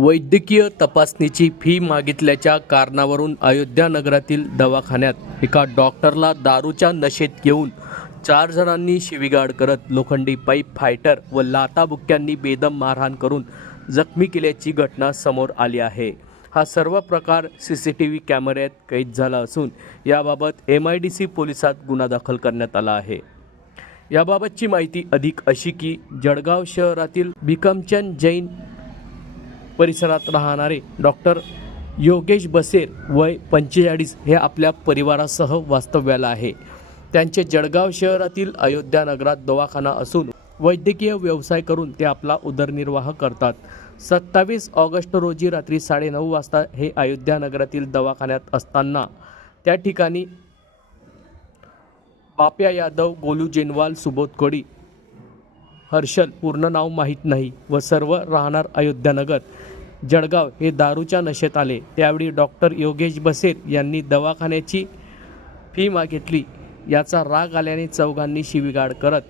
वैद्यकीय तपासणीची फी मागितल्याच्या कारणावरून अयोध्या नगरातील दवाखान्यात एका डॉक्टरला दारूच्या नशेत घेऊन चार जणांनी शिवीगाळ करत लोखंडी पाईप फायटर व लाताबुक्क्यांनी बेदम मारहाण करून जखमी केल्याची घटना समोर आली आहे. हा सर्व प्रकार सी सी टी व्ही कॅमेऱ्यात कैद झाला असून याबाबत एम आय डी सी पोलिसात गुन्हा दाखल करण्यात आला आहे. याबाबतची माहिती अधिक अशी की जळगाव शहरातील भिकमचंद जैन परिसरात राहणारे डॉक्टर योगेश बसेर वय पंचेचाळीस हे आपल्या परिवारासह वास्तव्याला आहे. त्यांचे जळगाव शहरातील अयोध्या नगरात दवाखाना असून वैद्यकीय व्यवसाय करून ते आपला उदरनिर्वाह करतात. सत्तावीस ऑगस्ट रोजी रात्री साडेनऊ वाजता हे अयोध्या नगरातील दवाखान्यात असताना त्या ठिकाणी बाप्या यादव गोलू जेनवाल सुबोध कोडी हर्षल पूर्ण नाव माहीत नाही व सर्व राहणार अयोध्यानगर जळगाव हे दारूच्या नशेत आले. त्यावेळी डॉक्टर योगेश बसेर यांनी दवाखान्याची फी मागितली. याचा राग आल्याने चौघांनी शिवीगाळ करत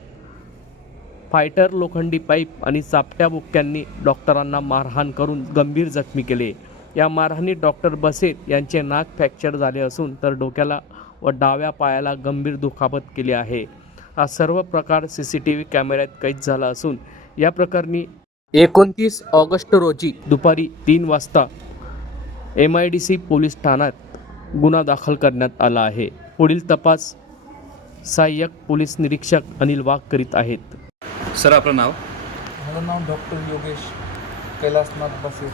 फायटर लोखंडी पाईप आणि चापट्या बुक्क्यांनी डॉक्टरांना मारहाण करून गंभीर जखमी केले. या मारहाणीत डॉक्टर बसेर यांचे नाक फ्रॅक्चर झाले असून तर डोक्याला व डाव्या पायाला गंभीर दुखापत केली आहे. हा सर्व प्रकार सी सी टी व्ही कॅमेऱ्यात कैद झाला असून या प्रकरणी एकोणतीस ऑगस्ट रोजी दुपारी तीन वाजता M I D C police ठाण्यात गुन्हा दाखल करण्यात आला आहे. पुढील तपास सहाय्यक पोलीस निरीक्षक अनिल वाघ करीत आहेत. सर आपलं नाव? माझं नाव डॉक्टर योगेश कैलासनाथ बसे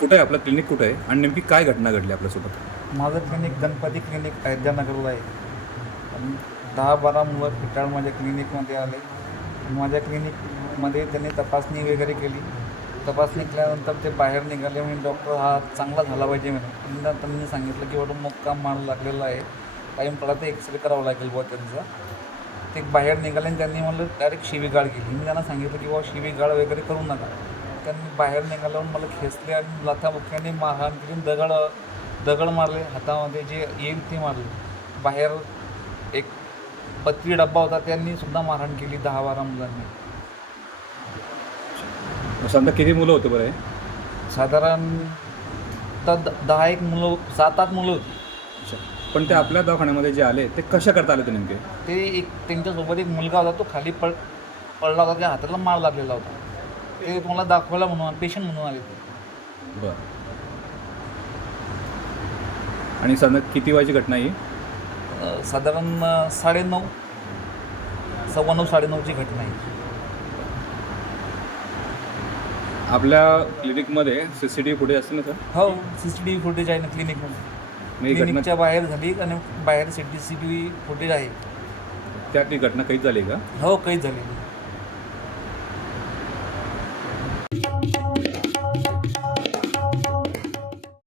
कुठं आहे? आपलं क्लिनिक कुठं आहे? आणि नेमकी काय घटना घडली आपल्यासोबत? माझं क्लिनिक गणपती क्लिनिक अयोध्यानगरला आहे. आणि दहा बारा मुलं फिटाळ माझ्या क्लिनिकमध्ये आले. माझ्या क्लिनिकमध्ये त्यांनी तपासणी वगैरे केली. तपासणी केल्यानंतर ते बाहेर निघाले म्हणजे डॉक्टर हा चांगला झाला पाहिजे म्हणून त्यांनी सांगितलं की बाबा मुक्काम मार लागलेला आहे. टाईम पडला तर एक्सरे करावा लागेल बुवा त्यांचा. ते बाहेर निघाले आणि त्यांनी मला डायरेक्ट शिवीगाळ केली. मी त्यांना सांगितलं की बाबा शिवीगाळ वगैरे करू नका. त्यांनी बाहेर निघाल्यावर मला खेचले आणि लाथाबुक्क्याने मारहाण केली दगड दगड मारले हातामध्ये जे येईल ते मारले. बाहेर पत्री डब्बा होता त्यांनी सुद्धा मारहाण केली दहा बारा मुलांनी. समजा किती मुलं होते बरं हे? साधारण तर द- दहा एक मुलं सात आठ मुलं होती. अच्छा. पण ते आपल्या दवाखान्यामध्ये जे आले ते कशा करता आले ते नेमके? ते एक त्यांच्यासोबत एक मुलगा होता तो खाली पड पडला होता त्या हाताला मार लागलेला होता. ते तुम्हाला दाखवायला म्हणून पेशंट म्हणून आले ते. बरं. आणि समजा किती वाजची घटना ही? साधारण साडेनऊ सव्वा नऊ साडेनऊची घटना आहे. आपल्या क्लिनिकमध्ये C C T V footage असते ना सर? हो C C T V footage आहे ना क्लिनिकमध्ये. घटना क्लिनिकच्या बाहेर झाली आणि बाहेर C T C T V footage आहे. त्या ती घटना काहीच झाली का? हो काही झालेली.